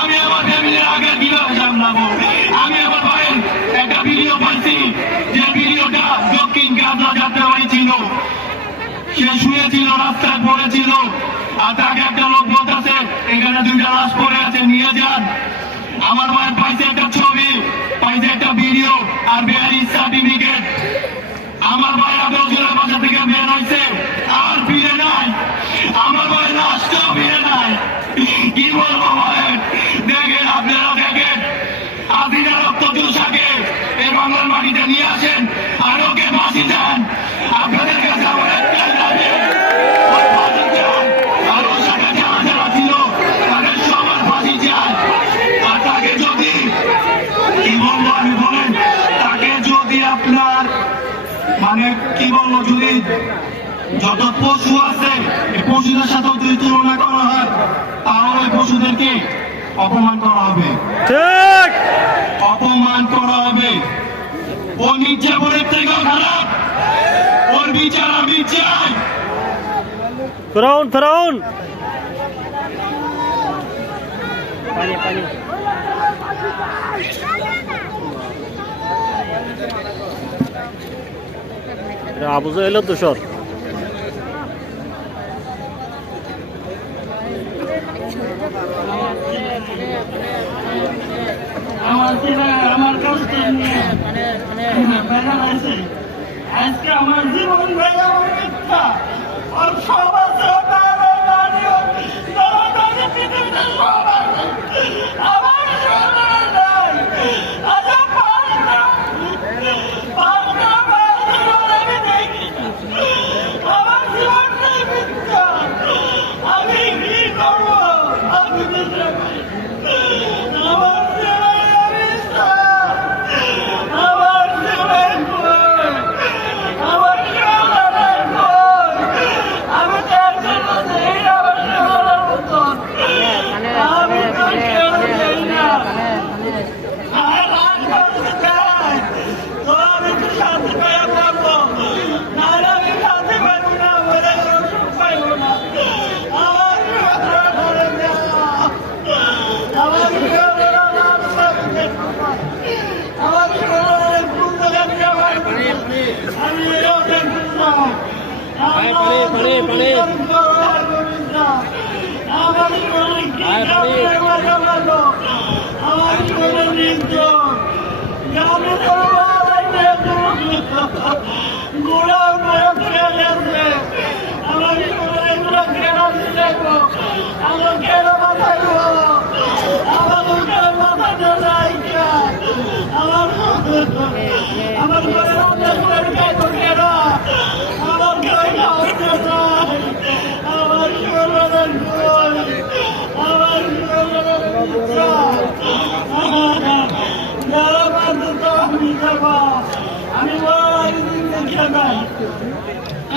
আমি আমার ফ্যামিলির আগে কিভাবে সামলাবো? আমি আমার ভাইয়ের একটা ভিডিও পাইছি, যে ভিডিওটা দক্ষিণ গাজা যাত্রাবাড়ি ছিল, সে শুয়েছিল, রাস্তায় পড়েছিল, আর তাকে একটা লোক বলতেছে এখানে 2টা লাশ পড়ে আছে, নিয়ে যান। আমার ভাইয়ের পাইছে একটা ছবি, পাইছে একটা ভিডিও আর বিহারি সার্টিফিকেট। আমার ভাই আদালতের বাসা থেকে বের হয়েছে, আর ফিরে নাই। আমার ভাই লাশটাও ফিরে নাই। কি বলবো ভাই? দেখেন, আপনারা দেখেন, হাসিনা রক্ত চুষাকে এই বাংলার মাটিতে নিয়ে আসেন আর ওকে ফাঁসি দেন। আপনাদের কাছে আমার একটাই দাবি, ওর ফাঁসি চান। আর ওর সাথে যারা যারা ছিল তাদের সবার ফাঁসি চান। আর তাকে যদি, কি বলবো আমি বলেন, তাকে যদি আপনার মানে কি বলবো, যদি যত পশু আছে এই পশুদের সাথেও যদি তুলনা করা হয়, তাহলে ওই পশুদেরকে অপমান করা হবে, ঠিক অপমান করা হবে। ও নির্যাতনের থেকেও খারাপ, ওর বিচার আমি চাই। ফেরাউন ফেরাউন পানি পানি আবু জাহেল দোসর আমার কষ্ট নিয়ে আজকে আমার জীবন মিথ্যা। আর সব আছে, পৃথিবীতে সব আছে, আমার আমি কি করবো?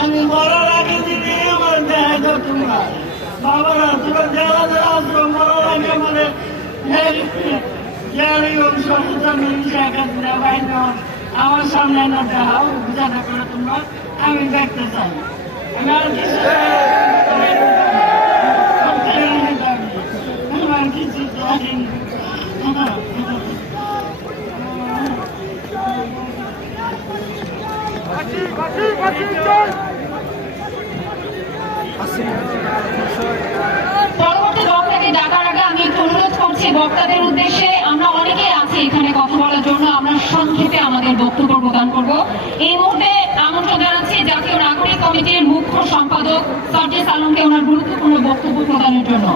আমি মরার আগে দিদি আমার দেখা দাও তোমরা বাবারা, তোমরা যারা যারা আসবো মরার আগে আমাদের আমার সামনে না দেখাও, বুঝাটা করে তোমরা, আমি দেখতে চাই। আমি আর কিছু আমার কিছু পরবর্তী বক্তাকে ডাকার আগে আমি একটু অনুরোধ করছি বক্তাদের উদ্দেশ্যে, আমরা অনেকেই আছি এখানে কথা বলার জন্য, আমরা সংক্ষেপে আমাদের বক্তব্য প্রদান করব। এই মুহূর্তে আমন্ত্রণ জানাচ্ছি জাতীয় নাগরিক কমিটির মুখ্য সম্পাদক সার্জিস আলমকে ওনার গুরুত্বপূর্ণ বক্তব্য প্রদানের জন্য।